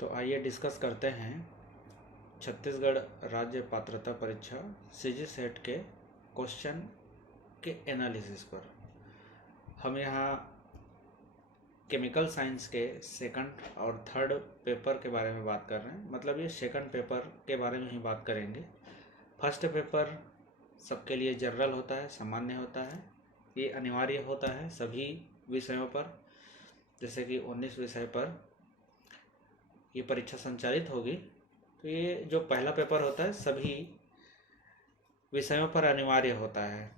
तो आइए डिस्कस करते हैं छत्तीसगढ़ राज्य पात्रता परीक्षा सीजी सेट के क्वेश्चन के एनालिसिस पर। हम यहाँ केमिकल साइंस के सेकंड और थर्ड पेपर के बारे में बात कर रहे हैं। मतलब ये सेकंड पेपर के बारे में ही बात करेंगे। फर्स्ट पेपर सबके लिए जनरल होता है, सामान्य होता है। ये अनिवार्य होता है सभी विषयों पर, जैसे कि 19 विषय पर ये परीक्षा संचालित होगी। तो ये जो पहला पेपर होता है सभी विषयों पर अनिवार्य होता है।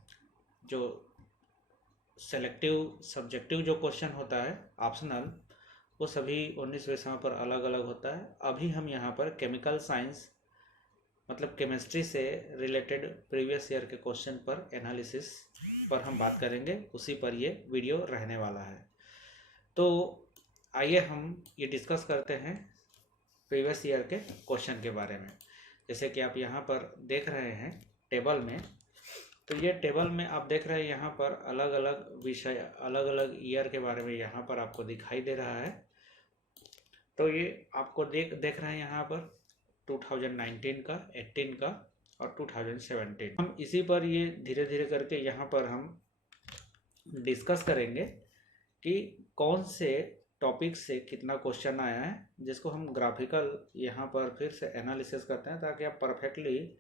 जो सेलेक्टिव सब्जेक्टिव जो क्वेश्चन होता है ऑप्शनल, वो सभी 19 विषयों पर अलग अलग होता है। अभी हम यहाँ पर केमिकल साइंस मतलब केमिस्ट्री से रिलेटेड प्रीवियस ईयर के क्वेश्चन पर एनालिसिस पर हम बात करेंगे, उसी पर ये वीडियो रहने वाला है। तो आइए हम ये डिस्कस करते हैं प्रीवियस ईयर के क्वेश्चन के बारे में। जैसे कि आप यहाँ पर देख रहे हैं टेबल में, तो ये टेबल में आप देख रहे हैं यहाँ पर अलग अलग विषय, अलग अलग ईयर के बारे में यहाँ पर आपको दिखाई दे रहा है। तो ये आपको देख रहे हैं यहाँ पर 2019 का, 18 का और 2017। हम इसी पर ये धीरे धीरे करके यहाँ पर हम डिस्कस करेंगे कि कौन से टॉपिक से कितना क्वेश्चन आया है, जिसको हम ग्राफिकल यहाँ पर फिर से एनालिसिस करते हैं, ताकि आप परफेक्टली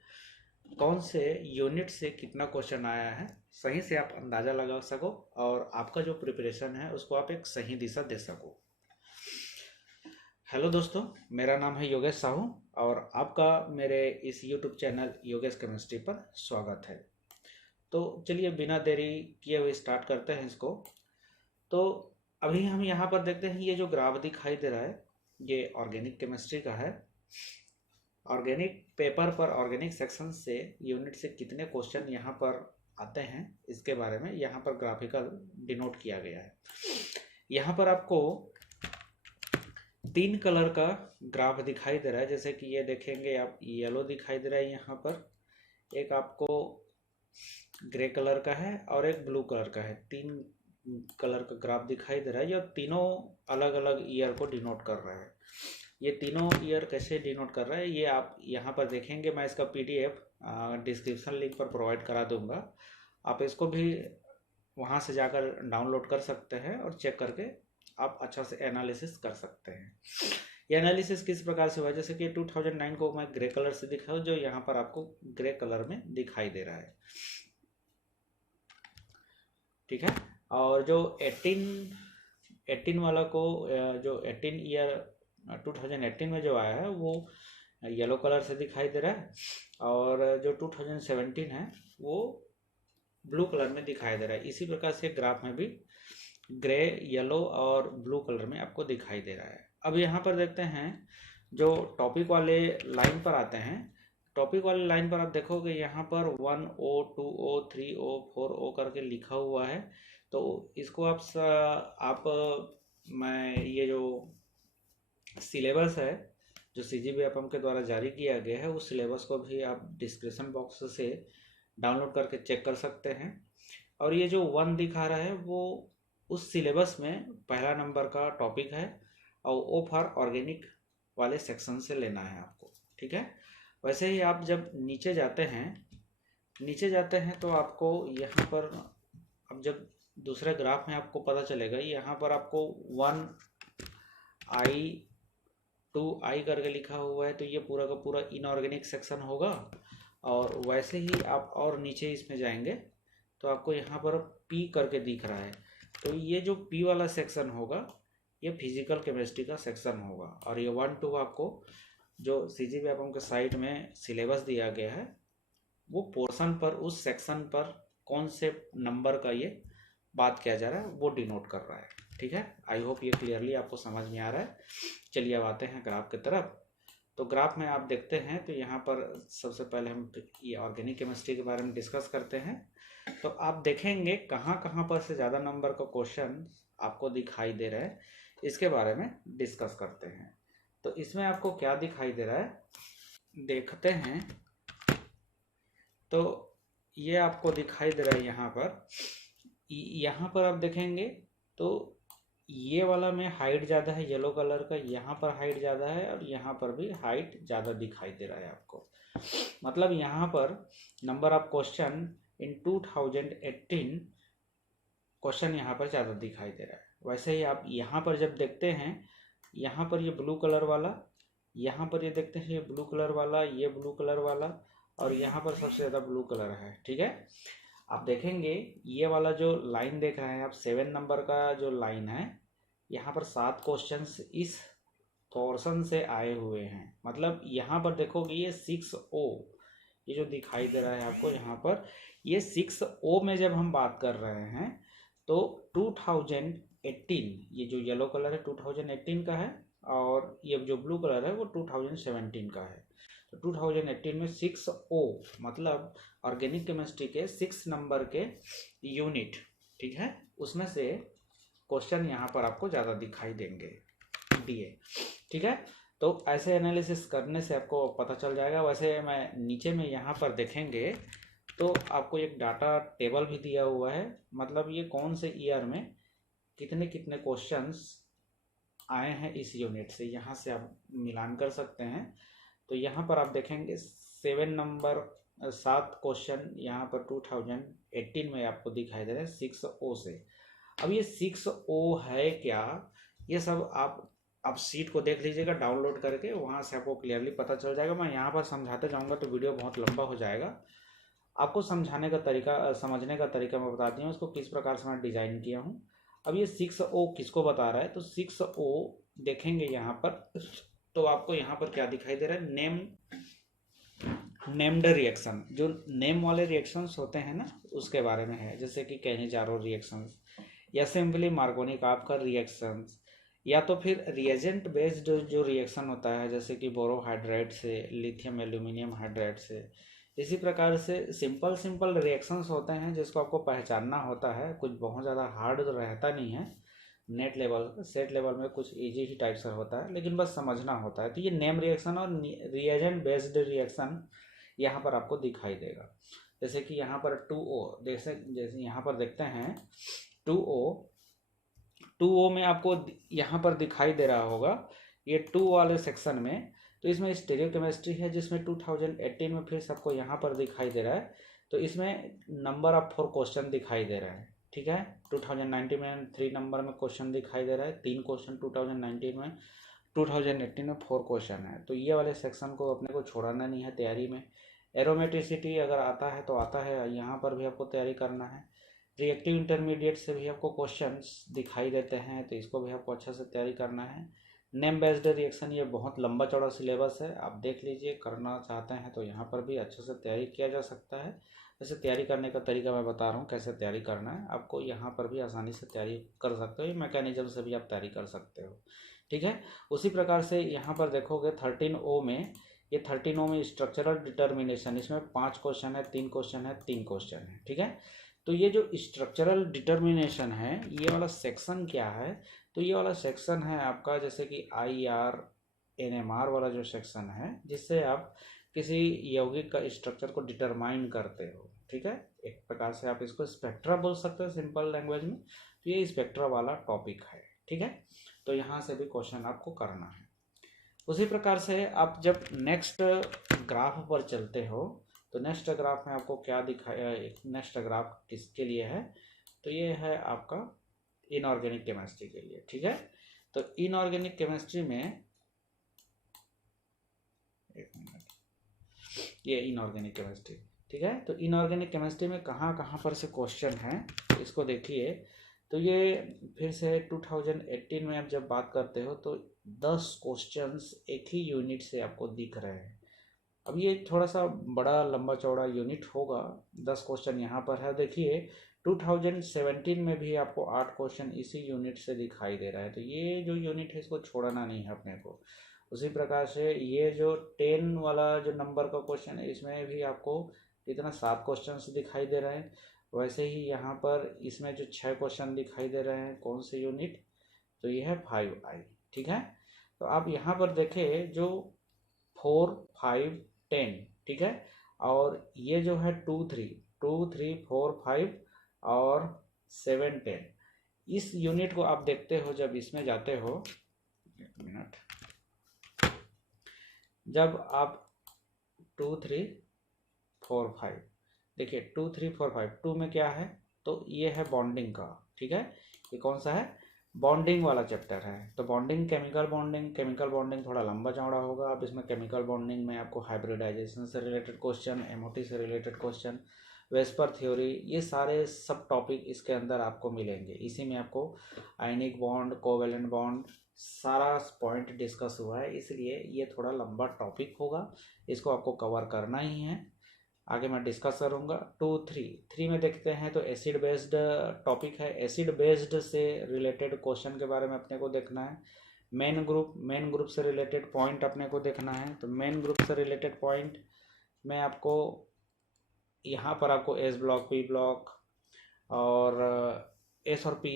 कौन से यूनिट से कितना क्वेश्चन आया है सही से आप अंदाज़ा लगा सको और आपका जो प्रिपरेशन है उसको आप एक सही दिशा दे सको। हेलो दोस्तों, मेरा नाम है योगेश साहू और आपका मेरे इस यूट्यूब चैनल योगेश केमिस्ट्री पर स्वागत है। तो चलिए बिना देरी किए हुए स्टार्ट करते हैं इसको। तो अभी हम यहाँ पर देखते हैं, ये जो ग्राफ दिखाई दे रहा है ये ऑर्गेनिक केमिस्ट्री का है। ऑर्गेनिक पेपर पर ऑर्गेनिक सेक्शन से यूनिट से कितने क्वेश्चन यहाँ पर आते हैं इसके बारे में यहाँ पर ग्राफिकल डिनोट किया गया है। यहाँ पर आपको 3 कलर का ग्राफ दिखाई दे रहा है। जैसे कि ये देखेंगे आप, येलो दिखाई दे रहा है यहाँ पर, एक आपको ग्रे कलर का है और एक ब्लू कलर का है। 3 कलर का ग्राफ दिखाई दे रहा है, जो तीनों अलग अलग ईयर को डिनोट कर रहा है। ये तीनों ईयर कैसे डिनोट कर रहा है ये आप यहाँ पर देखेंगे। मैं इसका PDF डिस्क्रिप्शन लिंक पर प्रोवाइड करा दूंगा, आप इसको भी वहाँ से जाकर डाउनलोड कर सकते हैं और चेक करके आप अच्छा से एनालिसिस कर सकते हैं। ये एनालिसिस किस प्रकार से हुआ, जैसे कि 2009 को मैं ग्रे कलर से दिखाऊँ, जो यहाँ पर आपको ग्रे कलर में दिखाई दे रहा है, ठीक है। और जो 18 वाला को, जो 18 ईयर 2018 में जो आया है वो येलो कलर से दिखाई दे रहा है, और जो 2017 है वो ब्लू कलर में दिखाई दे रहा है। इसी प्रकार से ग्राफ में भी ग्रे, येलो और ब्लू कलर में आपको दिखाई दे रहा है। अब यहाँ पर देखते हैं जो टॉपिक वाले लाइन पर आते हैं। टॉपिक वाले लाइन पर आप देखोगे यहाँ पर 1O 2O 3O 4O करके लिखा हुआ है। तो इसको आप मैं ये जो सिलेबस है जो CGBFM के द्वारा जारी किया गया है, उस सिलेबस को भी आप डिस्क्रिप्शन बॉक्स से डाउनलोड करके चेक कर सकते हैं। और ये जो 1 दिखा रहा है वो उस सिलेबस में पहला नंबर का टॉपिक है, और O फॉर ऑर्गेनिक वाले सेक्शन से लेना है आपको, ठीक है। वैसे ही आप जब नीचे जाते हैं तो आपको यहाँ पर, अब जब दूसरे ग्राफ में आपको पता चलेगा, यहाँ पर आपको 1I 2I करके लिखा हुआ है, तो ये पूरा का पूरा इनऑर्गेनिक सेक्शन होगा। और वैसे ही आप और नीचे इसमें जाएंगे तो आपको यहाँ पर P करके दिख रहा है, तो ये जो P वाला सेक्शन होगा ये फिजिकल केमिस्ट्री का सेक्शन होगा। और ये 1 2 आपको जो CGBFM के साइड में सिलेबस दिया गया है वो पोर्शन पर, उस सेक्शन पर कौन से नंबर का ये बात किया जा रहा है वो डिनोट कर रहा है, ठीक है। आई होप ये क्लियरली आपको समझ में आ रहा है। चलिए अब आते हैं ग्राफ की तरफ। तो ग्राफ में आप देखते हैं तो यहाँ पर सबसे पहले हम ये ऑर्गेनिक केमिस्ट्री के बारे में डिस्कस करते हैं। तो आप देखेंगे कहाँ कहाँ पर से ज़्यादा नंबर का क्वेश्चन आपको दिखाई दे रहा है, इसके बारे में डिस्कस करते हैं। तो इसमें आपको क्या दिखाई दे रहा है देखते हैं। तो ये आपको दिखाई दे रहा है यहाँ पर आप देखेंगे तो ये वाला में हाइट ज़्यादा है येलो कलर का, यहाँ पर हाइट ज़्यादा है और यहाँ पर भी हाइट ज़्यादा दिखाई दे रहा है आपको। मतलब यहाँ पर number of question in 2018 question यहाँ पर ज़्यादा दिखाई दे रहा है। वैसे ही आप यहाँ पर जब देखते हैं, यहाँ पर ये ब्लू कलर वाला, यहाँ पर ये देखते हैं ये ब्लू कलर वाला, ये ब्लू कलर वाला, और यहाँ पर सबसे ज़्यादा ब्लू कलर है। ठीक है, आप देखेंगे ये वाला जो लाइन देख रहे हैं आप, 7 नंबर का जो लाइन है, यहाँ पर 7 क्वेश्चंस इस पोर्शन से आए हुए हैं। मतलब यहाँ पर देखोगे ये 6O, ये जो दिखाई दे रहा है आपको यहाँ पर, ये 6O में जब हम बात कर रहे हैं तो 2018, ये जो येलो कलर है 2018 का है, और ये जो ब्लू कलर है वो 2017 का है। तो 2018 में 6O मतलब ऑर्गेनिक केमिस्ट्री के 6 नंबर के यूनिट, ठीक है, उसमें से क्वेश्चन यहाँ पर आपको ज़्यादा दिखाई देंगे दिए। ठीक है, तो ऐसे एनालिसिस करने से आपको पता चल जाएगा। वैसे मैं नीचे में यहाँ पर देखेंगे तो आपको एक डाटा टेबल भी दिया हुआ है, मतलब ये कौन से ईयर में कितने कितने क्वेश्चंस आए हैं इस यूनिट से, यहाँ से आप मिलान कर सकते हैं। तो यहाँ पर आप देखेंगे 7 क्वेश्चन यहाँ पर 2018 में आपको दिखाई दे रहे हैं 6O से। अब ये 6O है क्या, ये सब आप सीट को देख लीजिएगा डाउनलोड करके, वहाँ से आपको क्लियरली पता चल जाएगा। मैं यहाँ पर समझाते जाऊँगा तो वीडियो बहुत लंबा हो जाएगा। आपको समझाने का तरीका, समझने का तरीका मैं बताती हूँ उसको किस प्रकार से मैं डिज़ाइन किया हूँ। अब ये 6O किसको बता रहा है, तो 6O देखेंगे यहाँ पर तो आपको यहाँ पर क्या दिखाई दे रहा है, नेम्ड रिएक्शन, जो नेम वाले रिएक्शंस होते हैं ना उसके बारे में है, जैसे कि कैनिजारो रिएक्शंस या सिंपली मार्कोनिकॉफ का रिएक्शंस, या तो फिर रिएजेंट बेस्ड जो रिएक्शन होता है जैसे कि बोरोहाइड्राइड से लिथियम एल्यूमिनियम हाइड्राइड से। इसी प्रकार से सिंपल रिएक्शंस होते हैं जिसको आपको पहचानना होता है, कुछ बहुत ज़्यादा हार्ड तो रहता नहीं है। नेट लेवल सेट लेवल में कुछ इजी ही टाइप से होता है, लेकिन बस समझना होता है। तो ये नेम रिएक्शन और रिएजेंट बेस्ड रिएक्शन यहाँ पर आपको दिखाई देगा। जैसे कि यहाँ पर 2O, जैसे यहाँ पर देखते हैं 2O में आपको यहाँ पर दिखाई दे रहा होगा ये 2 वाले सेक्शन में। तो इसमें स्टीरियोकेमिस्ट्री है जिसमें 2018 में फिर सबको यहाँ पर दिखाई दे रहा है। तो इसमें नंबर ऑफ 4 क्वेश्चन दिखाई दे रहा है। ठीक है, 2019 में 3 नंबर में क्वेश्चन दिखाई दे रहा है, 3 क्वेश्चन 2019 में, 2018 में 4 क्वेश्चन है। तो ये वाले सेक्शन को अपने को छोड़ना नहीं है तैयारी में। एरोमेटिसिटी अगर आता है तो आता है, यहाँ पर भी आपको तैयारी करना है। रिएक्टिव इंटरमीडिएट से भी आपको क्वेश्चंस दिखाई देते हैं, तो इसको भी आपको अच्छे से तैयारी करना है। नेम बेस्ड रिएक्शन ये बहुत लंबा चौड़ा सिलेबस है, आप देख लीजिए, करना चाहते हैं तो यहाँ पर भी अच्छे से तैयारी किया जा सकता है। जैसे तैयारी करने का तरीका मैं बता रहा हूँ कैसे तैयारी करना है, आपको यहाँ पर भी आसानी से तैयारी कर सकते हो, ये मैकेनिज्म से भी आप तैयारी कर सकते हो। ठीक है, उसी प्रकार से यहाँ पर देखोगे 13O में, ये 13O में स्ट्रक्चरल डिटर्मिनेशन, इसमें 5 क्वेश्चन है, 3 क्वेश्चन है, 3 क्वेश्चन है। ठीक है, तो ये जो स्ट्रक्चरल डिटर्मिनेशन है ये वाला सेक्शन क्या है, तो ये वाला सेक्शन है आपका जैसे कि IR NMR वाला जो सेक्शन है, जिससे आप किसी यौगिक का स्ट्रक्चर को डिटरमाइन करते हो। ठीक है, एक प्रकार से आप इसको स्पेक्ट्रा बोल सकते हैं सिंपल लैंग्वेज में। तो ये स्पेक्ट्रा वाला टॉपिक है। ठीक है, तो यहाँ से भी क्वेश्चन आपको करना है। उसी प्रकार से आप जब नेक्स्ट ग्राफ पर चलते हो तो नेक्स्ट ग्राफ में आपको क्या दिखाया, नेक्स्ट ग्राफ किसके लिए है, तो ये है आपका इनऑर्गेनिक केमिस्ट्री के लिए। ठीक है, तो इनऑर्गेनिक केमिस्ट्री में, एक मिनट, ये इनऑर्गेनिक केमिस्ट्री। ठीक है, तो इनऑर्गेनिक केमिस्ट्री में कहाँ कहाँ पर से क्वेश्चन हैं इसको देखिए। तो ये फिर से 2018 में आप जब बात करते हो तो 10 क्वेश्चंस एक ही यूनिट से आपको दिख रहे हैं। अब ये थोड़ा सा बड़ा लंबा चौड़ा यूनिट होगा, 10 क्वेश्चन यहाँ पर है। देखिए 2017 में भी आपको 8 क्वेश्चन इसी यूनिट से दिखाई दे रहा है। तो ये जो यूनिट है इसको छोड़ना नहीं है अपने को। उसी प्रकार से ये जो 10 वाला जो नंबर का क्वेश्चन है इसमें भी आपको कितना 7 क्वेश्चन दिखाई दे रहे हैं। वैसे ही यहाँ पर इसमें जो 6 क्वेश्चन दिखाई दे रहे हैं, कौन से यूनिट, तो ये है 5I। ठीक है, तो आप यहाँ पर देखें जो 4, 5, 10, ठीक है, और ये जो है 2, 3, 4, 5 और 7, 10, इस यूनिट को आप देखते हो जब इसमें जाते हो, एक मिनट, जब आप 2 3 4 5 देखिए 2 3 4 5 2 में क्या है, तो ये है बॉन्डिंग का, ठीक है। ये कौन सा है, बॉन्डिंग वाला चैप्टर है। तो बॉन्डिंग, केमिकल बॉन्डिंग थोड़ा लंबा चौड़ा होगा। अब इसमें केमिकल बॉन्डिंग में आपको हाइब्रिडाइजेशन से रिलेटेड क्वेश्चन, एमओटी से रिलेटेड क्वेश्चन, वेस्पर थ्योरी, ये सारे सब टॉपिक इसके अंदर आपको मिलेंगे। इसी में आपको आयनिक बॉन्ड, कोवेलेंट बॉन्ड, सारा पॉइंट डिस्कस हुआ है, इसलिए ये थोड़ा लंबा टॉपिक होगा, इसको आपको कवर करना ही है। आगे मैं डिस्कस करूँगा। 2 3 में देखते हैं तो एसिड बेस्ड टॉपिक है। एसिड बेस्ड से रिलेटेड क्वेश्चन के बारे में अपने को देखना है। मेन ग्रुप से रिलेटेड पॉइंट अपने को देखना है। तो मेन ग्रुप से रिलेटेड पॉइंट में आपको यहाँ पर आपको एस ब्लॉक, पी ब्लॉक और एस और पी,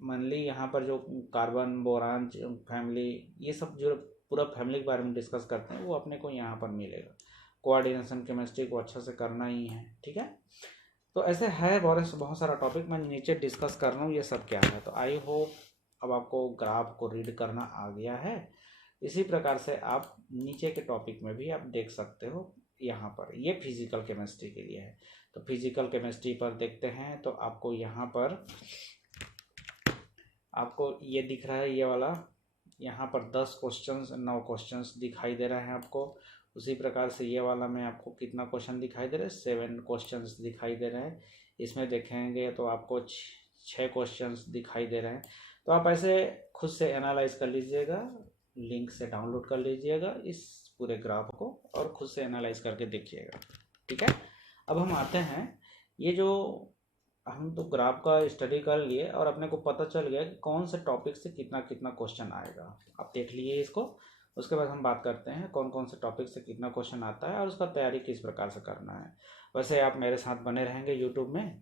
मनली यहाँ पर जो कार्बन, बोरान फैमिली, ये सब जो पूरा फैमिली के बारे में डिस्कस करते हैं वो अपने को यहाँ पर मिलेगा। कोऑर्डिनेशन केमिस्ट्री को अच्छे से करना ही है, ठीक है। तो ऐसे है बहुत सारा टॉपिक, मैं नीचे डिस्कस कर रहा हूँ ये सब क्या है। तो आई होप अब आपको ग्राफ को रीड करना आ गया है। इसी प्रकार से आप नीचे के टॉपिक में भी आप देख सकते हो। यहाँ पर ये फिजिकल केमिस्ट्री के लिए है। तो फिजिकल केमिस्ट्री पर देखते हैं तो आपको यहाँ पर आपको ये दिख रहा है, ये वाला, यहाँ पर 10 क्वेश्चंस, 9 क्वेश्चंस दिखाई दे रहे हैं आपको। उसी प्रकार से ये वाला में आपको कितना क्वेश्चन दिखाई दे रहे हैं, 7 क्वेश्चंस दिखाई दे रहे हैं। इसमें देखेंगे तो आपको 6 क्वेश्चंस दिखाई दे रहे हैं। तो आप ऐसे खुद से एनालाइज कर लीजिएगा, लिंक से डाउनलोड कर लीजिएगा इस पूरे ग्राफ को और खुद से एनालाइज करके देखिएगा, ठीक है। अब हम आते हैं, ये जो हम तो ग्राफ का स्टडी कर लिए और अपने को पता चल गया कि कौन से टॉपिक से कितना कितना क्वेश्चन आएगा। आप देख लिए इसको, उसके बाद हम बात करते हैं कौन कौन से टॉपिक से कितना क्वेश्चन आता है और उसका तैयारी किस प्रकार से करना है। वैसे आप मेरे साथ बने रहेंगे यूट्यूब में,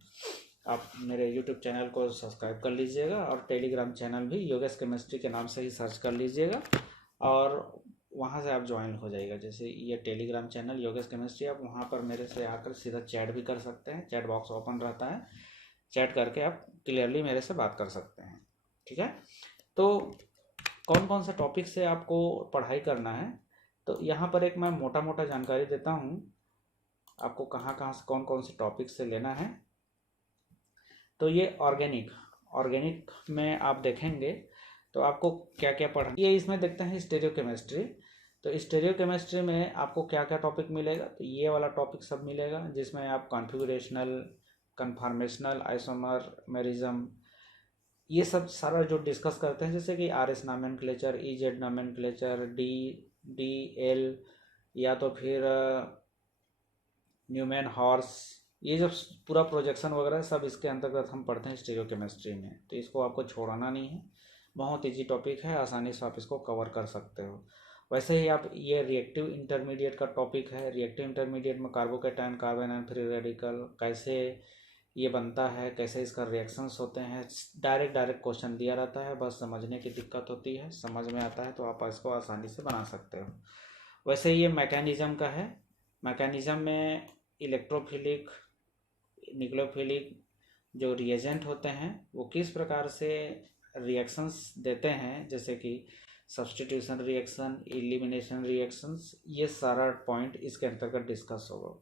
आप मेरे यूट्यूब चैनल को सब्सक्राइब कर लीजिएगा और टेलीग्राम चैनल भी योगेश केमिस्ट्री के नाम से ही सर्च कर लीजिएगा और वहाँ से आप ज्वाइन हो जाइएगा। जैसे ये टेलीग्राम चैनल योगेश केमिस्ट्री, आप वहाँ पर मेरे से आकर सीधा चैट भी कर सकते हैं, चैट बॉक्स ओपन रहता है, चैट करके आप क्लियरली मेरे से बात कर सकते हैं, ठीक है। तो कौन कौन से टॉपिक से आपको पढ़ाई करना है, तो यहाँ पर एक मैं मोटा मोटा जानकारी देता हूँ आपको कहाँ कहाँ से कौन कौन से टॉपिक से लेना है। तो ये ऑर्गेनिक में आप देखेंगे तो आपको क्या क्या पढ़ना, ये इसमें देखते हैं स्टीरियो केमिस्ट्री। तो स्टीरियो केमिस्ट्री में आपको क्या क्या टॉपिक मिलेगा, तो ये वाला टॉपिक सब मिलेगा जिसमें आप कॉन्फ़िगरेशनल, कन्फॉर्मेशनल, आइसोमर, मेरिज्म, ये सब सारा जो डिस्कस करते हैं, जैसे कि R S nomenclature, E Z nomenclature, D L, या तो फिर न्यूमैन हॉर्स, ये जब पूरा प्रोजेक्शन वगैरह सब इसके अंतर्गत हम पढ़ते हैं स्टीरियो केमिस्ट्री में। तो इसको आपको छोड़ना नहीं है, बहुत ईजी टॉपिक है, आसानी से आप इसको कवर कर सकते हो। वैसे ही आप ये रिएक्टिव इंटरमीडिएट का टॉपिक है। रिएक्टिव इंटरमीडिएट में carbocation, carbon and free radical कैसे ये बनता है, कैसे इसका रिएक्शंस होते हैं, डायरेक्ट क्वेश्चन दिया रहता है, बस समझने की दिक्कत होती है, समझ में आता है तो आप इसको आसानी से बना सकते हो। वैसे ये मैकेनिज़्म का है। मैकेनिज़्म में इलेक्ट्रोफिलिक, न्यूक्लियोफिलिक जो रिएजेंट होते हैं वो किस प्रकार से रिएक्शंस देते हैं, जैसे कि सब्स्टिट्यूशन रिएक्शन, एलिमिनेशन रिएक्शंस, ये सारा पॉइंट इसके अंतर्गत डिस्कस होगा,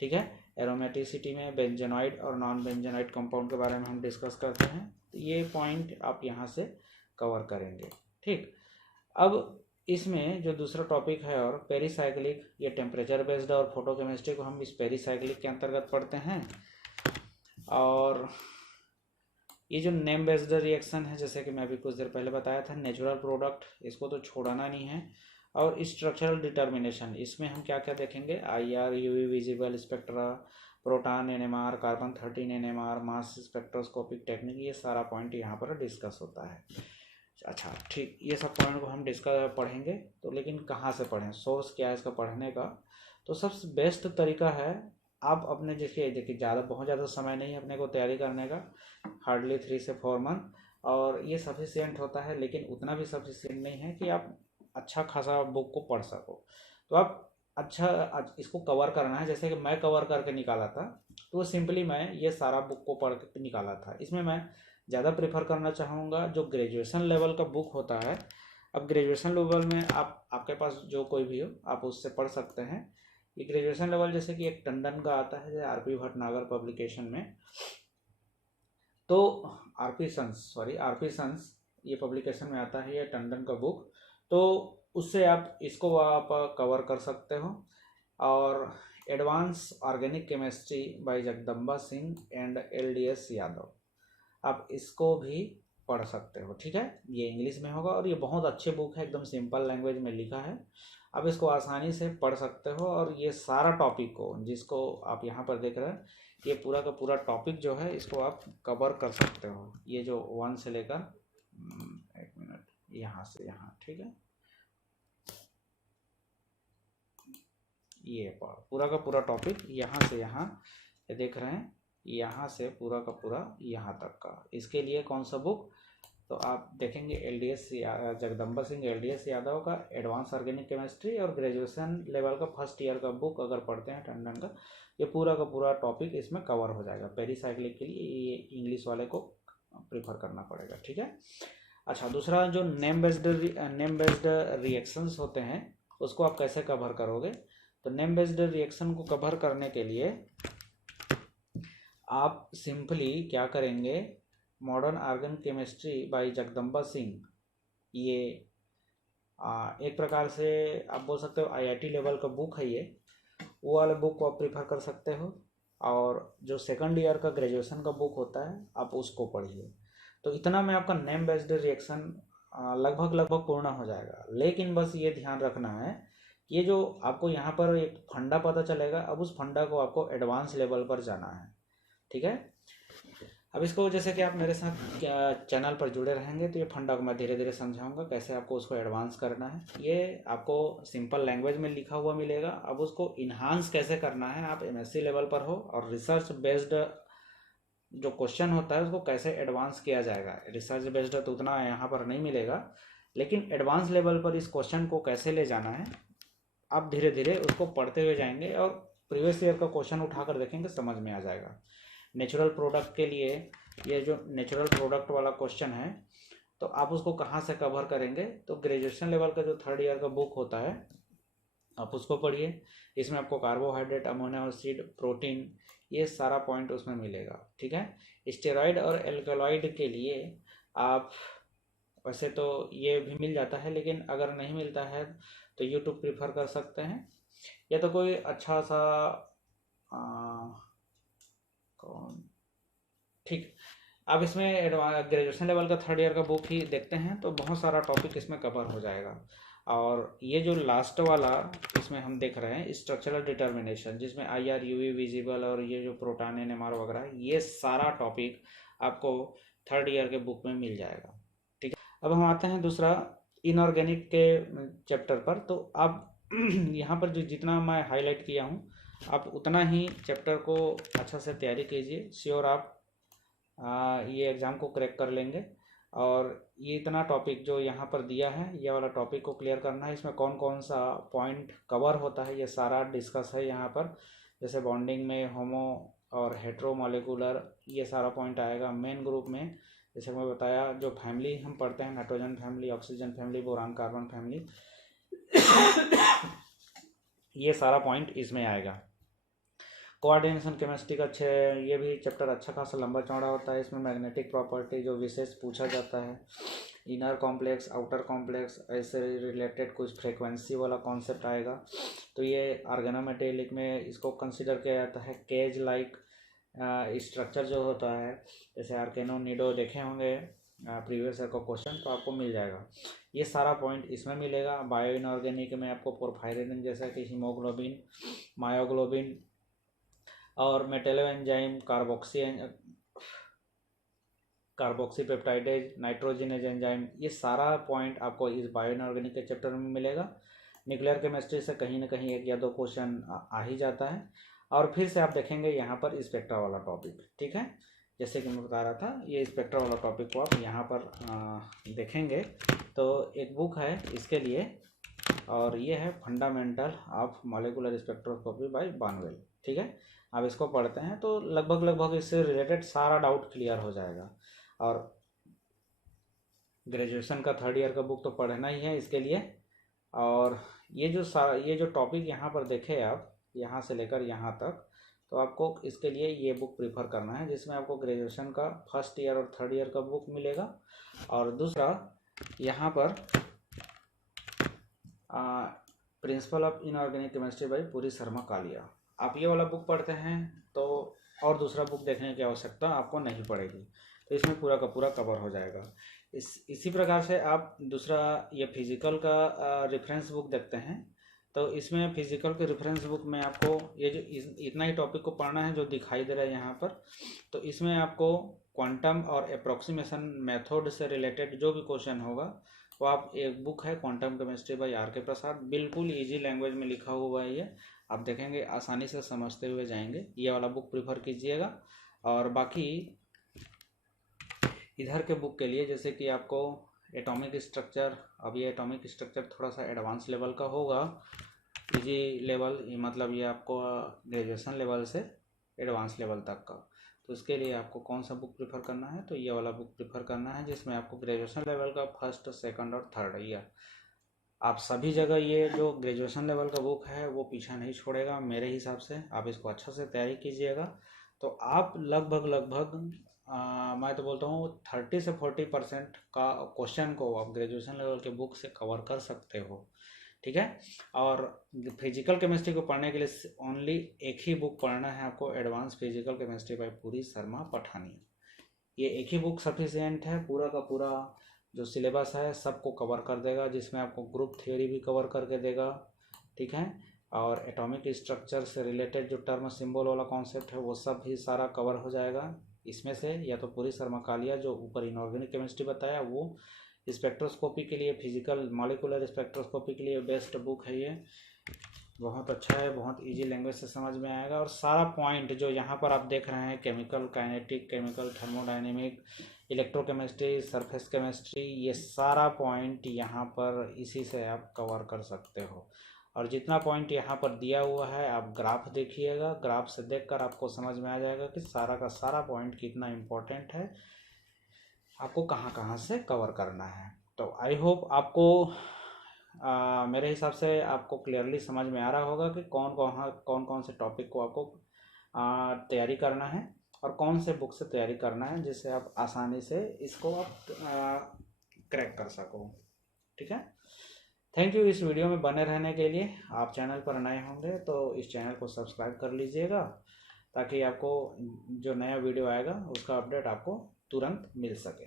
ठीक है। एरोमेटिसिटी में बेंजेनॉइड और नॉन बेंजेनॉइड कंपाउंड के बारे में हम डिस्कस करते हैं, तो ये पॉइंट आप यहाँ से कवर करेंगे, ठीक। अब इसमें जो दूसरा टॉपिक है और पेरीसाइक्लिक, ये टेम्परेचर बेस्ड और फोटोकेमिस्ट्री को हम इस पेरीसाइक्लिक के अंतर्गत पढ़ते हैं। और ये जो नेम बेस्ड रिएक्शन है, जैसे कि मैं अभी कुछ देर पहले बताया था, नेचुरल प्रोडक्ट, इसको तो छोड़ना नहीं है। और स्ट्रक्चरल डिटर्मिनेशन, इसमें हम क्या क्या देखेंगे, IR, UV visible spectra, proton NMR, carbon 13 NMR, मास स्पेक्ट्रोस्कोपिक टेक्निक, ये सारा पॉइंट यहाँ पर डिस्कस होता है। अच्छा ठीक, ये सब पॉइंट को हम डिस्कस पढ़ेंगे। तो लेकिन कहाँ से पढ़ें, सोर्स क्या है इसका पढ़ने का, तो सबसे बेस्ट तरीका है आप अपने देखिए बहुत ज़्यादा समय नहीं है अपने को तैयारी करने का, हार्डली 3 से 4 मंथ, और ये सफिशिएंट होता है, लेकिन उतना भी सफिशिएंट नहीं है कि आप अच्छा खासा बुक को पढ़ सको। तो आप अच्छा इसको कवर करना है, जैसे कि मैं कवर करके निकाला था, तो सिंपली मैं ये सारा बुक को पढ़ के निकाला था। इसमें मैं ज़्यादा प्रेफर करना चाहूँगा जो ग्रेजुएशन लेवल का बुक होता है। अब ग्रेजुएशन लेवल में आपके पास जो कोई भी हो आप उससे पढ़ सकते हैं। ये ग्रेजुएशन लेवल जैसे कि एक टंडन का आता है आरपी भटनागर पब्लिकेशन में, तो आरपी सन्स ये पब्लिकेशन में आता है ये टंडन का बुक, तो उससे आप इसको आप कवर कर सकते हो। और advance organic chemistry bye Jagdamba Singh and LDS Yadav, आप इसको भी पढ़ सकते हो। ठीक है, ये इंग्लिश में होगा और ये बहुत अच्छे बुक है, एकदम सिंपल लैंग्वेज में लिखा है, आप इसको आसानी से पढ़ सकते हो। और ये सारा टॉपिक को जिसको आप यहाँ पर देख रहे हैं, ये पूरा का पूरा टॉपिक जो है इसको आप कवर कर सकते हो। ये जो 1 से लेकर 1 मिनट यहाँ से यहाँ, ठीक है, ये पूरा का पूरा टॉपिक यहाँ से यहाँ, ये देख रहे हैं, यहाँ से पूरा का पूरा यहाँ तक का। इसके लिए कौन सा बुक, तो आप देखेंगे जगदम्बा सिंह LDS यादव का एडवांस ऑर्गेनिक केमिस्ट्री और ग्रेजुएशन लेवल का फर्स्ट ईयर का बुक अगर पढ़ते हैं टंडन का, ये पूरा का पूरा टॉपिक इसमें कवर हो जाएगा। पेरीसाइक्लिक के लिए ये इंग्लिश वाले को प्रीफर करना पड़ेगा। ठीक है, अच्छा, दूसरा जो नेम बेस्ड रिएक्शंस होते हैं उसको आप कैसे कवर करोगे, तो नेम बेस्ड रिएक्शन को कवर करने के लिए आप सिंपली क्या करेंगे, modern organ chemistry bye Jagdamba Singh, ये एक प्रकार से आप बोल सकते हो IIT लेवल का बुक है, ये वो वाला बुक को आप प्रीफर कर सकते हो। और जो सेकंड ईयर का ग्रेजुएशन का बुक होता है आप उसको पढ़िए। तो इतना में आपका नेम बेस्ड रिएक्शन लगभग पूर्ण हो जाएगा। लेकिन बस ये ध्यान रखना है, ये जो आपको यहाँ पर एक फंडा पता चलेगा, अब उस फंडा को आपको एडवांस लेवल पर जाना है। ठीक है, अब इसको जैसे कि आप मेरे साथ चैनल पर जुड़े रहेंगे तो ये फंडा को मैं धीरे धीरे समझाऊंगा कैसे आपको उसको एडवांस करना है। ये आपको सिंपल लैंग्वेज में लिखा हुआ मिलेगा, अब उसको इन्हांस कैसे करना है, आप MSc लेवल पर हो और रिसर्च बेस्ड जो क्वेश्चन होता है उसको कैसे एडवांस किया जाएगा। रिसर्च बेस्ड तो उतना यहाँ पर नहीं मिलेगा, लेकिन एडवांस लेवल पर इस क्वेश्चन को कैसे ले जाना है आप धीरे धीरे उसको पढ़ते हुए जाएंगे और प्रीवियस ईयर का क्वेश्चन उठाकर देखेंगे, समझ में आ जाएगा। नेचुरल प्रोडक्ट के लिए ये जो नेचुरल प्रोडक्ट वाला क्वेश्चन है तो आप उसको कहाँ से कवर करेंगे, तो ग्रेजुएशन लेवल का जो 3rd ईयर का बुक होता है आप उसको पढ़िए। इसमें आपको कार्बोहाइड्रेट, अमोनो एसिड, प्रोटीन, ये सारा पॉइंट उसमें मिलेगा। ठीक है, स्टेरॉइड और एल्कलॉइड के लिए आप वैसे तो ये भी मिल जाता है, लेकिन अगर नहीं मिलता है तो यूट्यूब प्रीफर कर सकते हैं, या तो कोई अच्छा सा कौन, ठीक, अब इसमें ग्रेजुएशन लेवल का 3rd ईयर का बुक ही देखते हैं तो बहुत सारा टॉपिक इसमें कवर हो जाएगा। और ये जो लास्ट वाला इसमें हम देख रहे हैं स्ट्रक्चरल डिटर्मिनेशन, जिसमें IR, UV, विजिबल और ये जो प्रोटॉन NMR वगैरह, ये सारा टॉपिक आपको 3rd ईयर के बुक में मिल जाएगा। ठीक है, अब हम आते हैं दूसरा इनऑर्गेनिक के चैप्टर पर। तो आप यहाँ पर जो जितना मैं हाईलाइट किया हूँ आप उतना ही चैप्टर को अच्छा से तैयारी कीजिए, श्योर आप ये एग्ज़ाम को क्रैक कर लेंगे। और ये इतना टॉपिक जो यहाँ पर दिया है ये वाला टॉपिक को क्लियर करना है। इसमें कौन कौन सा पॉइंट कवर होता है ये सारा डिस्कस है यहाँ पर, जैसे बॉन्डिंग में होमो और हेट्रो मॉलिक्यूलर, ये सारा पॉइंट आएगा। मेन ग्रुप में जैसे मैं बताया जो फैमिली हम पढ़ते हैं, nitrogen family, oxygen family, boron carbon family, ये सारा पॉइंट इसमें आएगा। कोऑर्डिनेशन केमिस्ट्री का अच्छे, ये भी चैप्टर अच्छा खासा लंबा चौड़ा होता है। इसमें मैग्नेटिक प्रॉपर्टी जो विशेष पूछा जाता है, इनर कॉम्प्लेक्स, आउटर कॉम्प्लेक्स, ऐसे रिलेटेड कुछ फ्रीक्वेंसी वाला कॉन्सेप्ट आएगा। तो ये ऑर्गेनोमेटेलिक में इसको कंसिडर किया जाता है। केज लाइक स्ट्रक्चर जो होता है, जैसे आर्केनो निडो देखे होंगे प्रीवियस ईयर का क्वेश्चन, तो आपको मिल जाएगा। ये सारा पॉइंट इसमें मिलेगा। बायो इनऑर्गेनिक में आपको पोरफायरिन जैसा कि हीमोग्लोबिन, मायोग्लोबिन और metallo enzyme, carboxy peptidase, nitrogenase enzyme, ये सारा पॉइंट आपको इस बायो इनऑर्गेनिक के चैप्टर में मिलेगा। न्यूक्लियर केमिस्ट्री से कहीं ना कहीं 1 या 2 क्वेश्चन आ ही जाता है। और फिर से आप देखेंगे यहाँ पर स्पेक्ट्रा वाला टॉपिक। ठीक है, जैसे कि मैं बता रहा था, ये स्पेक्ट्रा वाला टॉपिक को आप यहाँ पर देखेंगे। तो एक बुक है इसके लिए, और ये है fundamental of molecular spectroscopy by Banwell. ठीक है, आप इसको पढ़ते हैं तो लगभग इससे रिलेटेड सारा डाउट क्लियर हो जाएगा। और ग्रेजुएशन का थर्ड ईयर का बुक तो पढ़ना ही है इसके लिए। और ये जो टॉपिक यहाँ पर देखे आप, यहाँ से लेकर यहाँ तक, तो आपको इसके लिए ये बुक प्रीफर करना है, जिसमें आपको ग्रेजुएशन का फर्स्ट ईयर और थर्ड ईयर का बुक मिलेगा। और दूसरा यहाँ पर principle of inorganic chemistry by Puri Sharma Kalia, आप ये वाला बुक पढ़ते हैं तो और दूसरा बुक देखने की आवश्यकता आपको नहीं पड़ेगी, तो इसमें पूरा का पूरा कवर हो जाएगा। इसी प्रकार से आप दूसरा ये फिजिकल का रेफरेंस बुक देखते हैं, तो इसमें फिजिकल के रेफरेंस बुक में आपको ये जो इतना ही टॉपिक को पढ़ना है जो दिखाई दे रहा है यहाँ पर। तो इसमें आपको क्वांटम और अप्रोक्सीमेशन मेथड से रिलेटेड जो भी क्वेश्चन होगा वो आप, एक बुक है क्वांटम केमिस्ट्री बाय आर के प्रसाद, बिल्कुल इजी लैंग्वेज में लिखा हुआ है ये, आप देखेंगे आसानी से समझते हुए जाएंगे, ये वाला बुक प्रीफर कीजिएगा। और बाकी इधर के बुक के लिए जैसे कि आपको एटॉमिक स्ट्रक्चर, अब ये एटॉमिक स्ट्रक्चर थोड़ा सा एडवांस लेवल का होगा, इजी लेवल मतलब ये आपको ग्रेजुएशन लेवल से एडवांस लेवल तक का, तो इसके लिए आपको कौन सा बुक प्रीफर करना है, तो ये वाला बुक प्रीफर करना है जिसमें आपको ग्रेजुएशन लेवल का फर्स्ट सेकंड और थर्ड ईयर, आप सभी जगह ये जो ग्रेजुएशन लेवल का बुक है वो पीछा नहीं छोड़ेगा मेरे हिसाब से। आप इसको अच्छा से तैयारी कीजिएगा तो आप लगभग मैं तो बोलता हूँ 30 से 40% का क्वेश्चन को आप ग्रेजुएशन लेवल के बुक से कवर कर सकते हो, ठीक है। और फिजिकल केमिस्ट्री को पढ़ने के लिए ओनली एक ही बुक पढ़ना है आपको, advance physical chemistry bye Puri Sharma Pathania, ये एक ही बुक सफिशिएंट है, पूरा का पूरा जो सिलेबस है सबको कवर कर देगा, जिसमें आपको ग्रुप थ्योरी भी कवर करके देगा, ठीक है। और एटॉमिक स्ट्रक्चर से रिलेटेड जो टर्म सिंबल वाला कॉन्सेप्ट है वो सब भी सारा कवर हो जाएगा इसमें से, या तो पुरी शर्मा कालिया जो ऊपर इनऑर्गेनिक केमिस्ट्री बताया वो स्पेक्ट्रोस्कोपी के लिए, फिजिकल मॉलिकुलर स्पेक्ट्रोस्कोपी के लिए बेस्ट बुक है ये, बहुत अच्छा है, बहुत इजी लैंग्वेज से समझ में आएगा। और सारा पॉइंट जो यहाँ पर आप देख रहे हैं, chemical kinetic, chemical thermodynamic, electrochemistry, surface chemistry, ये सारा पॉइंट यहाँ पर इसी से आप कवर कर सकते हो। और जितना पॉइंट यहाँ पर दिया हुआ है आप ग्राफ देखिएगा, ग्राफ से देखकर आपको समझ में आ जाएगा कि सारा का सारा पॉइंट कितना इम्पोर्टेंट है, आपको कहाँ कहाँ से कवर करना है। तो आई होप आपको मेरे हिसाब से आपको क्लियरली समझ में आ रहा होगा कि कौन कौन से टॉपिक को आपको तैयारी करना है और कौन से बुक से तैयारी करना है, जिससे आप आसानी से इसको आप क्रैक कर सको, ठीक है। थैंक यू इस वीडियो में बने रहने के लिए। आप चैनल पर नए होंगे तो इस चैनल को सब्सक्राइब कर लीजिएगा, ताकि आपको जो नया वीडियो आएगा उसका अपडेट आपको तुरंत मिल सके।